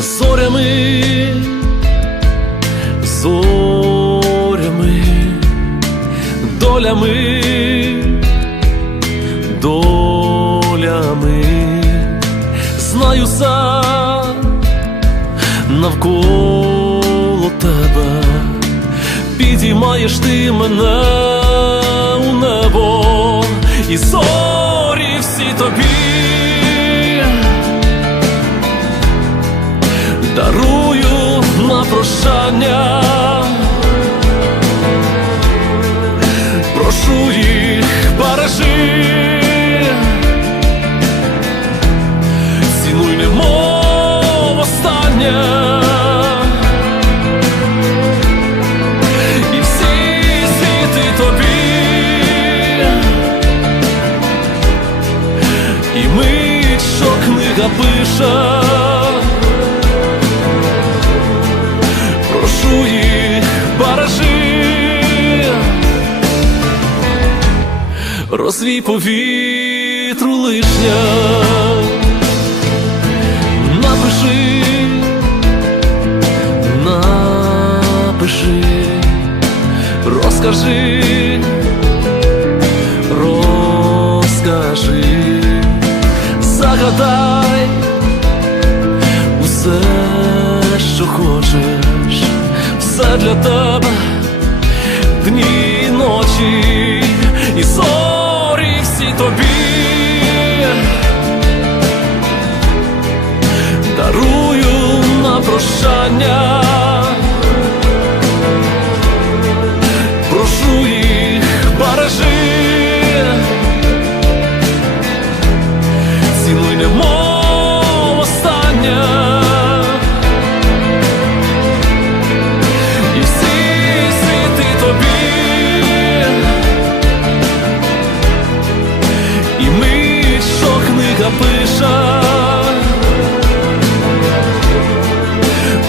зорями, зорями, долями, долями, знаю сам навколо тебе, підіймаєш ти мене у небо, і зорі прощання. Прошу їх бережи, цінуй немов останнє. І всі світи тобі, і мить, що книга пише. Їх бережи, розвій повітру лишня, напиши, напиши, розкажи, розкажи, загадай усе, що хочеш, все для тебе, дні і ночі, і зорі всі тобі. Дарую на прощання. Прошу їх бережи.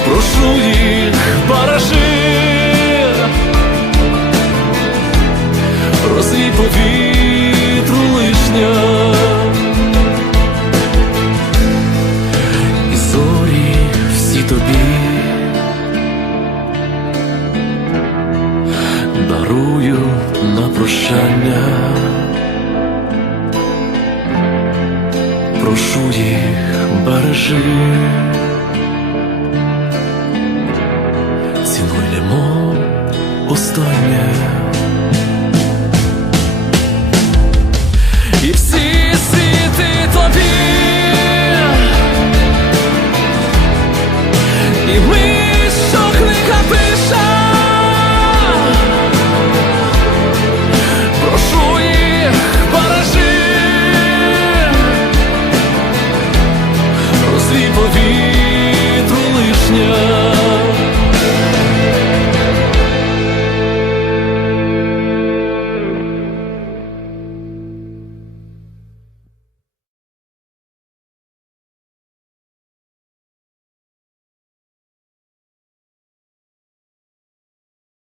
Прошу їх бережи, розвій повітру лишня. і зорі всі тобі. Дарую на прощання, прошу їх бережи, цілуємо останнє. І всі світи тобі і ми